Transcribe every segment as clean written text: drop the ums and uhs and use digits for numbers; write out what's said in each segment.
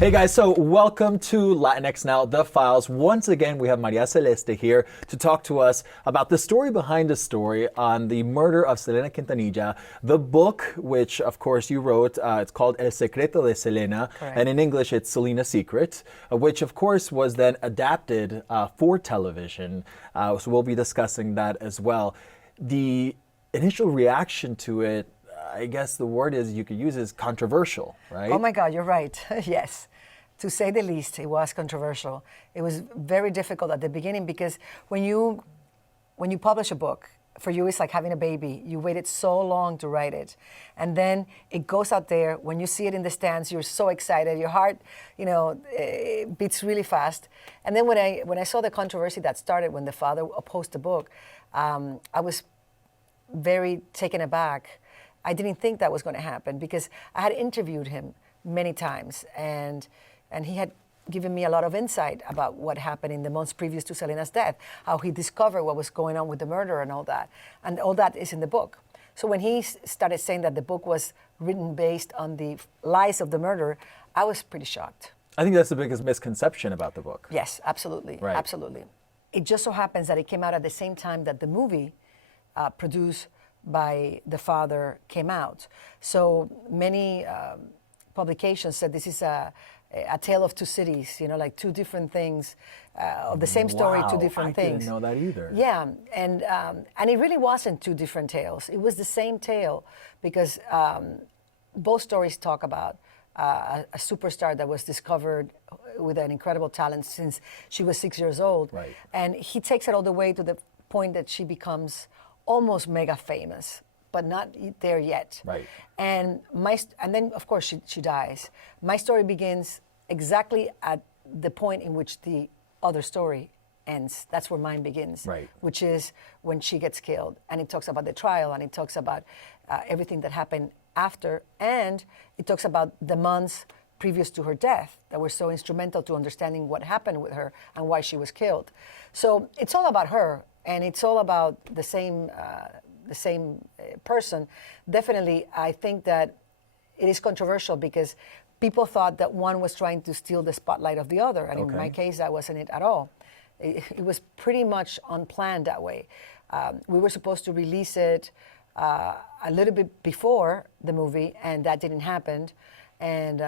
Hey guys, so welcome to Latinx Now, The Files. Once again, we have María Celeste here to talk to us about the story behind the story on the murder of Selena Quintanilla, the book, which of course you wrote, it's called El Secreto de Selena, Correct. and in English it's Selena's Secret, which of course was then adapted for television. So we'll be discussing that as well. The initial reaction to it, I guess the word is you could use is controversial, right? Oh my God, you're right. Yes. To say the least, it was controversial. It was very difficult at the beginning because when you publish a book, for you it's like having a baby. You waited so long to write it. And then it goes out there. When you see it in the stands, you're so excited. Your heart, it beats really fast. And then when I saw the controversy that started when the father opposed the book, I was very taken aback. I didn't think that was going to happen because I had interviewed him many times and he had given me a lot of insight about what happened in the months previous to Selena's death, how he discovered what was going on with the murder and all that. And all that is in the book. So when he started saying that the book was written based on the lies of the murder, I was pretty shocked. I think that's the biggest misconception about the book. Yes, absolutely. Right. Absolutely. It just so happens that it came out at the same time that the movie produced by the father came out. So many publications said this is a tale of two cities, like two different things, of the same story, two different things. I didn't know that either. Yeah, and it really wasn't two different tales. It was the same tale because both stories talk about a superstar that was discovered with an incredible talent since she was 6 years old. Right. And he takes it all the way to the point that she becomes almost mega famous, but not there yet. Right. And then of course she dies. My story begins exactly at the point in which the other story ends. That's where mine begins. Right. Which is when she gets killed, and it talks about the trial, and it talks about everything that happened after, and it talks about the months previous to her death that were so instrumental to understanding what happened with her and why she was killed. So it's all about her. And it's all about the same person. Definitely, I think that it is controversial because people thought that one was trying to steal the spotlight of the other. And in my case, that wasn't it at all. It was pretty much unplanned that way. We were supposed to release it a little bit before the movie, and that didn't happen. And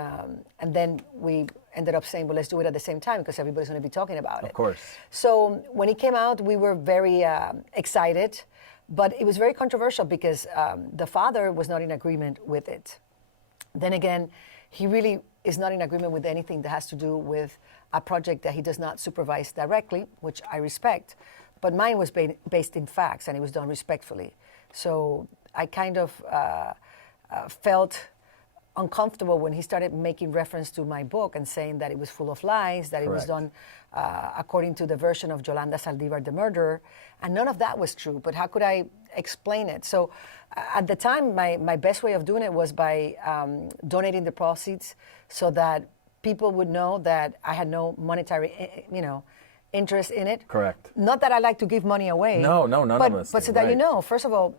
then we ended up saying, well, let's do it at the same time because everybody's going to be talking about it. Of course. So when it came out, we were very excited, but it was very controversial because the father was not in agreement with it. Then again, he really is not in agreement with anything that has to do with a project that he does not supervise directly, which I respect. But mine was based in facts, and it was done respectfully. So I kind of felt uncomfortable when he started making reference to my book and saying that it was full of lies, that it was done according to the version of Yolanda Saldívar, the murderer, and none of that was true. But how could I explain it? So at the time, my best way of doing it was by donating the proceeds so that people would know that I had no monetary, interest in it. Correct. Not that I like to give money away. No, none of us. But so that you know, first of all,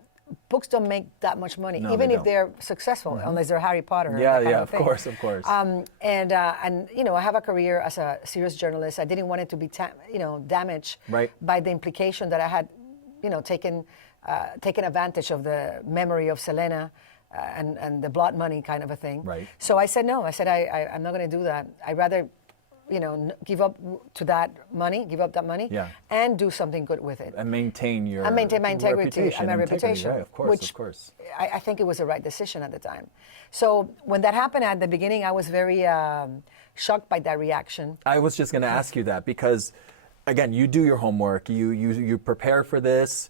books don't make that much money, No, even they if they're successful, unless they're Harry Potter. Yeah, that kind of thing. course. And I have a career as a serious journalist. I didn't want it to be damaged by the implication that I had, taken advantage of the memory of Selena and the blood money kind of a thing. Right. So I said no. I said I'm not going to do that. I'd rather give up that money, and do something good with it. And maintain my integrity and my reputation. Right, of course. I think it was the right decision at the time. So when that happened at the beginning, I was very shocked by that reaction. I was just going to ask you that because, again, you do your homework, you prepare for this,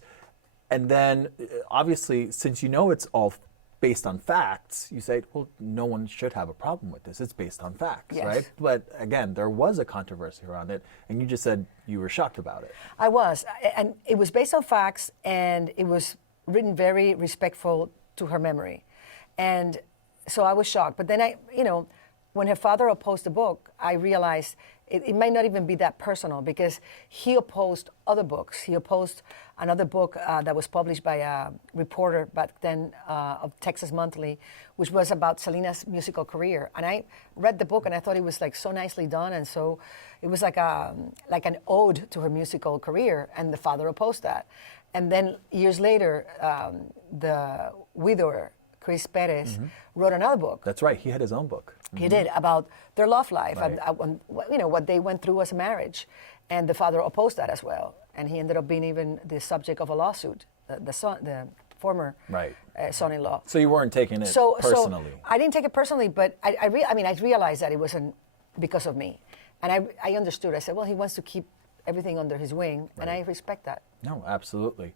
and then obviously, since it's all based on facts, you say, well, no one should have a problem with this. It's based on facts, yes. Right? But again, there was a controversy around it, and you just said you were shocked about it. I was, and it was based on facts, and it was written very respectful to her memory. And so I was shocked. But then when her father opposed the book, I realized it might not even be that personal because he opposed other books. He opposed another book that was published by a reporter back then of Texas Monthly, which was about Selena's musical career. And I read the book and I thought it was like so nicely done, and so it was like an ode to her musical career. And the father opposed that. And then years later, the widower, Chris Perez, wrote another book. That's right. He had his own book. He did, about their love life, Right. and what they went through as a marriage. And the father opposed that as well. And he ended up being even the subject of a lawsuit, the former Right. son-in-law. So you weren't taking it personally. So I didn't take it personally, but I realized that it wasn't because of me. And I understood. I said, well, he wants to keep everything under his wing, and I respect that. No, absolutely.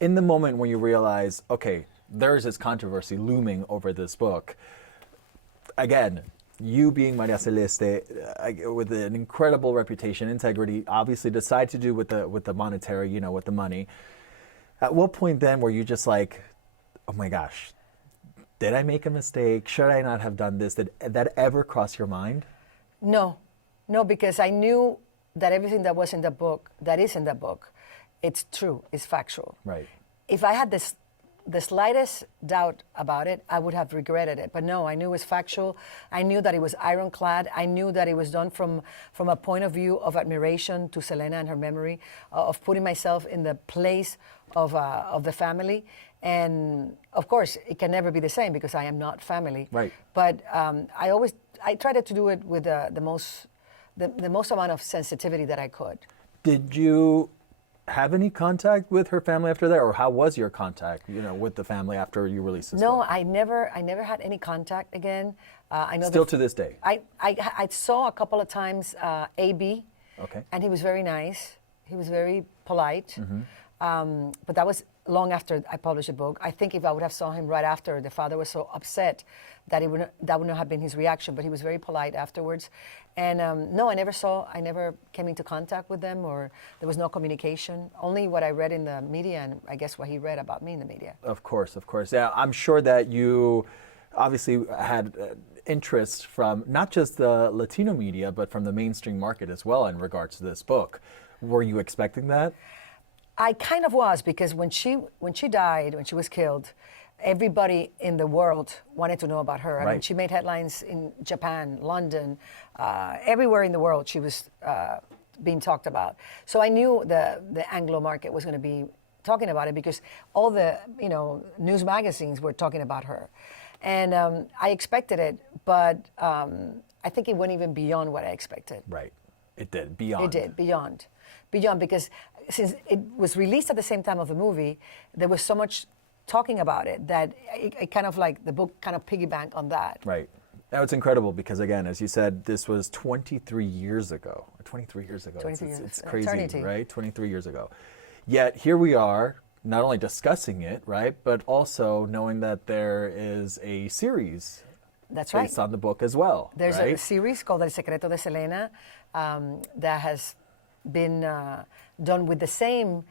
In the moment when you realize, okay, there's this controversy looming over this book, again, you being María Celeste, with an incredible reputation, integrity, obviously decide to do with the monetary, with the money. At what point then were you just like, oh my gosh, did I make a mistake? Should I not have done this? Did that ever cross your mind? No, because I knew that everything that was in the book, that is in the book, it's true, it's factual. Right. If I had the slightest doubt about it, I would have regretted it. But no, I knew it was factual. I knew that it was ironclad. I knew that it was done from a point of view of admiration to Selena and her memory, of putting myself in the place of the family. And of course, it can never be the same because I am not family. Right. But I tried to do it with the most amount of sensitivity that I could. Did you have any contact with her family after that, or how was your contact, with the family after you released this No, book? I never had any contact again. I know Still to this day? I saw a couple of times AB, Okay. and he was very nice. He was very polite. Mm-hmm. But that was long after I published the book. I think if I would have saw him right after, the father was so upset that that would not have been his reaction. But he was very polite afterwards. And no, I never came into contact with them, or there was no communication. Only what I read in the media, and I guess what he read about me in the media. Of course. Yeah, I'm sure that you obviously had interest from not just the Latino media, but from the mainstream market as well in regards to this book. Were you expecting that? I kind of was, because when she died, when she was killed, everybody in the world wanted to know about her. I mean, Right. she made headlines in Japan, London, everywhere in the world she was being talked about. So I knew the Anglo market was going to be talking about it, because all the news magazines were talking about her. And I expected it, but I think it went even beyond what I expected. Right. It did. Beyond. It did, beyond, because since it was released at the same time of the movie, there was so much talking about it that it kind of like the book kind of piggybacked on that. Right. Now it's incredible because, again, as you said, this was 23 years ago. 23 years ago. 23 years. It's crazy, Eternity. right? 23 years ago. Yet here we are, not only discussing it, right, but also knowing that there is a series That's right. based on the book as well. There's right? a series called El Secreto de Selena that has been done with the same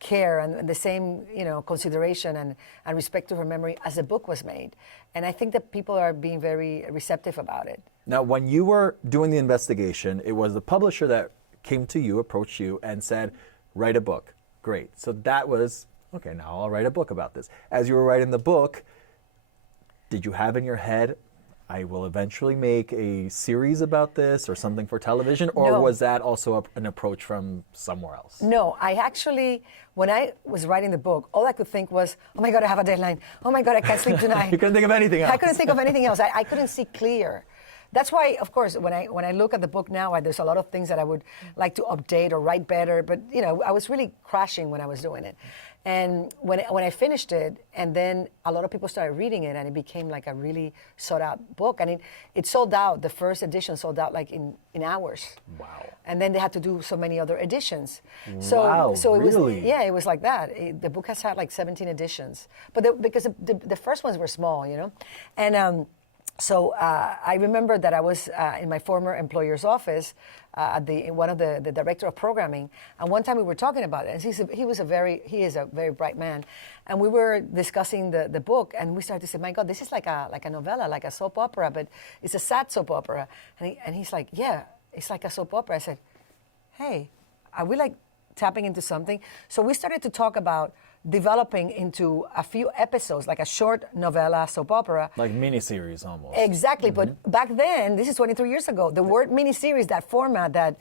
care and the same consideration and respect to her memory as the book was made. And I think that people are being very receptive about it. Now, when you were doing the investigation, it was the publisher that came to you, approached you, and said, write a book. Great. So that was, okay, now I'll write a book about this. As you were writing the book, did you have in your head, I will eventually make a series about this or something for television? Or No. was that also an approach from somewhere else? No, I actually, when I was writing the book, all I could think was, oh my God, I have a deadline. Oh my God, I can't sleep tonight. You couldn't think of anything else. I couldn't think of anything else. I couldn't see clear. That's why, of course, when I look at the book now, there's a lot of things that I would like to update or write better. But I was really crashing when I was doing it. And when I finished it, and then a lot of people started reading it, and it became like a really sought out book. And it sold out. The first edition sold out like in hours. Wow. And then they had to do so many other editions. Wow, so it really? was, yeah, it was like that. The book has had like 17 editions, but because the first ones were small, and. So I remember that I was in my former employer's office one of the director of programming, and one time we were talking about it. And he is a very bright man, and we were discussing the book, and we started to say, "My God, this is like a novella, like a soap opera, but it's a sad soap opera." And he's like, "Yeah, it's like a soap opera." I said, "Hey, are we like tapping into something?" So we started to talk about developing into a few episodes, like a short novella soap opera. Like miniseries almost. Exactly, but back then, this is 23 years ago, the word miniseries, that format, that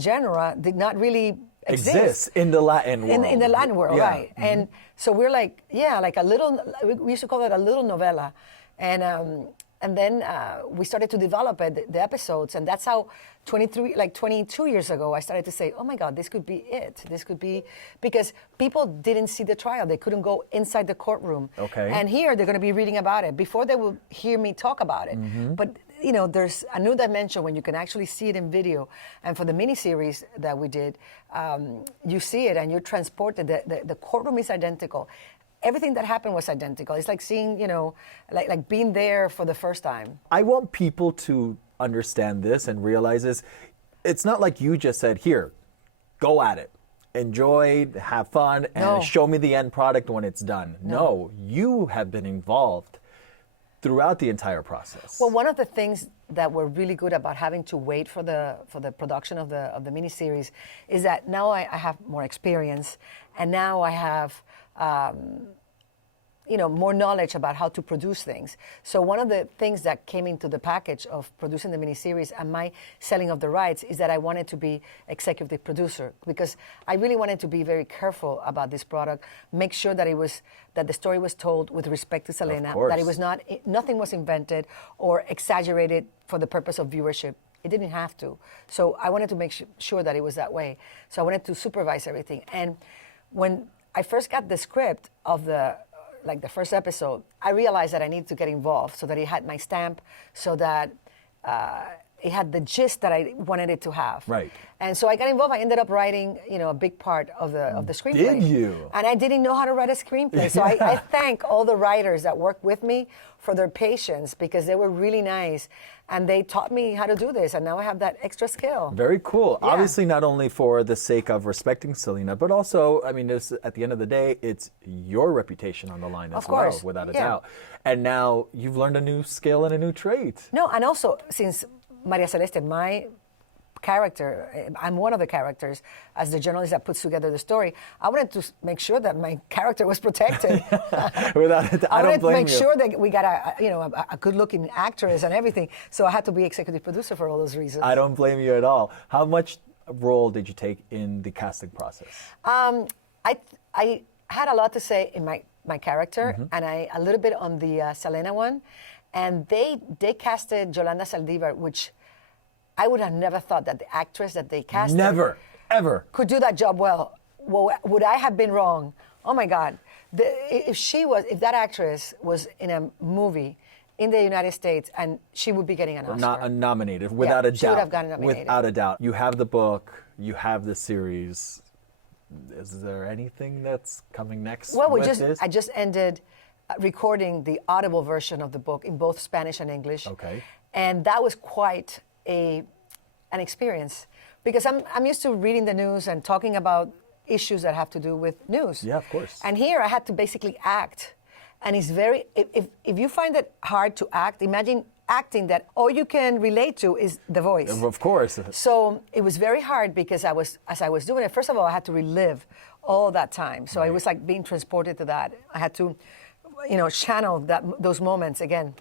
genre did not really exist. In the Latin world. In the Latin world, Yeah. right. And so we're like, like a little, we used to call it a little novella. And then we started to develop the episodes, and that's how 22 years ago, I started to say, oh my God, this could be it. This could be, because people didn't see the trial. They couldn't go inside the courtroom. Okay. And here they're going to be reading about it. Before they will hear me talk about it. But there's a new dimension when you can actually see it in video. And for the miniseries that we did, you see it and you're transported. The courtroom is identical. Everything that happened was identical. It's like seeing, like being there for the first time. I want people to understand this and realize this. It's not like you just said, here, go at it. Enjoy, have fun, and show me the end product when it's done. No, you have been involved throughout the entire process. Well, one of the things that were really good about having to wait for the production of the miniseries is that now I have more experience, and now I have more knowledge about how to produce things. So one of the things that came into the package of producing the miniseries and my selling of the rights is that I wanted to be executive producer, because I really wanted to be very careful about this product, make sure that that the story was told with respect to Selena, that it was nothing was invented or exaggerated for the purpose of viewership. It didn't have to. So I wanted to make sure that it was that way. So I wanted to supervise everything. And when I first got the script of the first episode, I realized that I needed to get involved so that it had my stamp, so that it had the gist that I wanted it to have. Right. And so I got involved. I ended up writing, a big part of the screenplay. Did you? And I didn't know how to write a screenplay. So I thank all the writers that worked with me for their patience, because they were really nice. And they taught me how to do this, and now I have that extra skill. Very cool. Yeah. Obviously, not only for the sake of respecting Selena, but also, I mean, at the end of the day, it's your reputation on the line as well, without a doubt. And now you've learned a new skill and a new trait. No, and also, since María Celeste, my character, I'm one of the characters as the journalist that puts together the story, I wanted to make sure that my character was protected. Without a doubt, I don't blame you. wanted to make sure that we got a good-looking actress and everything. So I had to be executive producer for all those reasons. I don't blame you at all. How much role did you take in the casting process? I had a lot to say in my character, and a little bit on the Selena one. And they casted Yolanda Saldívar, which I would have never thought that the actress that they casted Never, ever could do that job well. Would I have been wrong? Oh my God! If that actress was in a movie in the United States, and she would be getting an Oscar. Not nominated, without a doubt. She would have gotten nominated. Without a doubt. You have the book, you have the series. Is there anything that's coming next? Well, I just ended recording the audible version of the book in both Spanish and English. Okay. And that was quite an experience, because I'm used to reading the news and talking about issues that have to do with news. Yeah, of course. And here I had to basically act. And it's very, if you find it hard to act, imagine acting that all you can relate to is the voice. Of course. So it was very hard, because as I was doing it, first of all, I had to relive all that time. So it was like being transported to that. I had to, channel those moments again.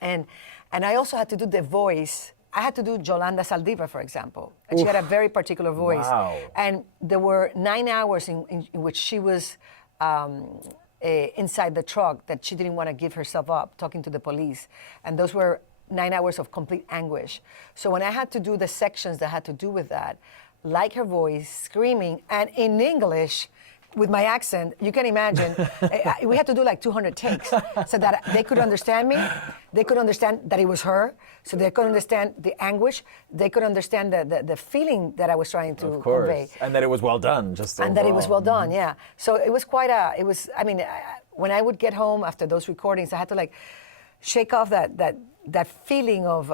And I also had to do the voice. I had to do Yolanda Saldívar, for example. And she had a very particular voice. Wow. And there were 9 hours in which she was inside the truck, that she didn't want to give herself up, talking to the police. And those were 9 hours of complete anguish. So when I had to do the sections that had to do with that, like her voice, screaming, and in English, with my accent, you can imagine, we had to do like 200 takes so that they could understand me. They could understand that it was her. So they could understand the anguish. They could understand the feeling that I was trying to convey. And that it was well done, just and overall. that it was well done, yeah. So it was when I would get home after those recordings, I had to shake off that that feeling of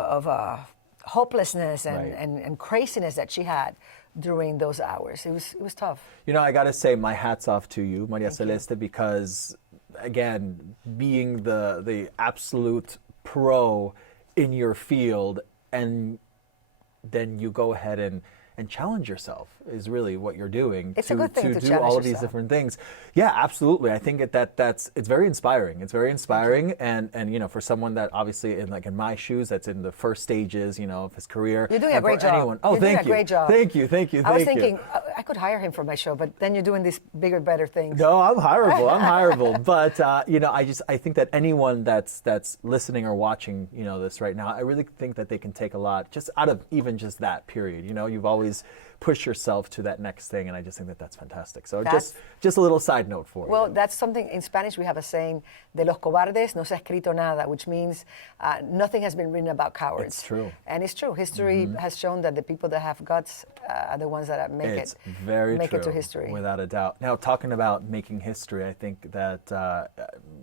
hopelessness Right. and craziness that she had during those hours. It was tough. You know, I got to say my hat's off to you, María Celeste, because, again, being the absolute pro in your field, and then you go ahead and challenge yourself is really what you're doing. It's a good thing to do challenge all of these yourself. different things. Yeah, absolutely. I think it's very inspiring. It's very inspiring, and you know, for someone that obviously in my shoes, that's in the first stages, you know, of his career. You're doing a and for great job. anyone- Oh, You're doing thank a you. great job. Thank you. I was thinking I could hire him for my show, but then you're doing these bigger, better things. No, I'm hireable. But you know, I think that anyone that's listening or watching, you know, this right now, I really think that they can take a lot just out of even just that period. You know, you've always pushed yourself to that next thing, and I just think that that's fantastic. So just a little side note for you. Well, that's something in Spanish we have a saying: "De los cobardes no se ha escrito nada," which means nothing has been written about cowards. It's true. And it's true. History has shown that the people that have guts are the ones that make It's it. very make true, it to history. without a doubt. Now, talking about making history, I think that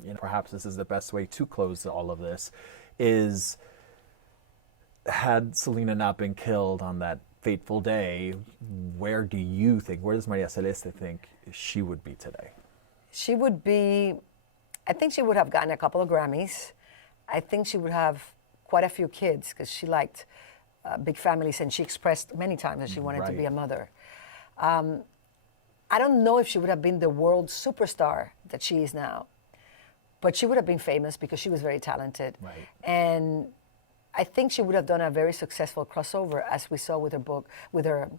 you know, perhaps this is the best way to close all of this. Is had Selena not been killed on that fateful day, where does María Celeste think she would be today? She would be, I think she would have gotten a couple of Grammys. I think she would have quite a few kids because she liked big families, and she expressed many times that she wanted to be a mother. I don't know if she would have been the world superstar that she is now, but she would have been famous because she was very talented. Right. And I think she would have done a very successful crossover, as we saw with her book, with her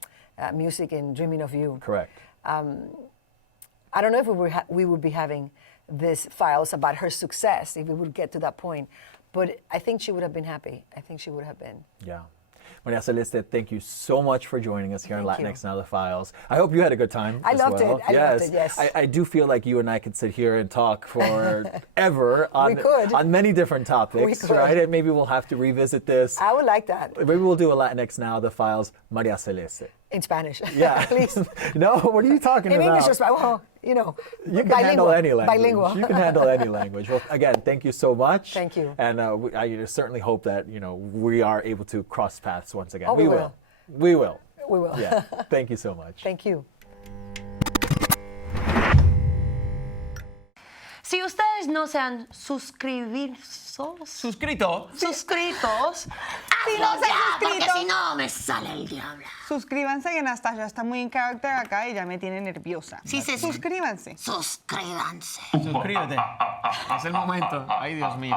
music in Dreaming of You. Correct. I don't know if we would be having these files about her success, if we would get to that point, but I think she would have been happy. I think she would have been. Yeah. María Celeste, thank you so much for joining us here on Thank Latinx you. Now, the Files. I hope you had a good time. I as loved well. it. I loved it, yes. I do feel like you and I could sit here and talk forever on many different topics, We could. right? And maybe we'll have to revisit this. I would like that. Maybe we'll do a Latinx Now, the Files, María Celeste. In Spanish. Yeah. Please. No, what are you talking In about? English, as well, you know. You can handle any language. Bilingual. You can handle any language. Well, again, thank you so much. Thank you. And I certainly hope that, you know, we are able to cross paths once again. Oh, we will. We will. We will. Yeah. Thank you so much. Thank you. Si ustedes no se han suscrito, Porque si no me sale el diablo. Suscríbanse, que Nastassja está muy en carácter acá y ya me tiene nerviosa. Sí, sí, sí. Suscríbanse. Suscríbanse. Suscríbete. Es el momento. Ay, Dios mío.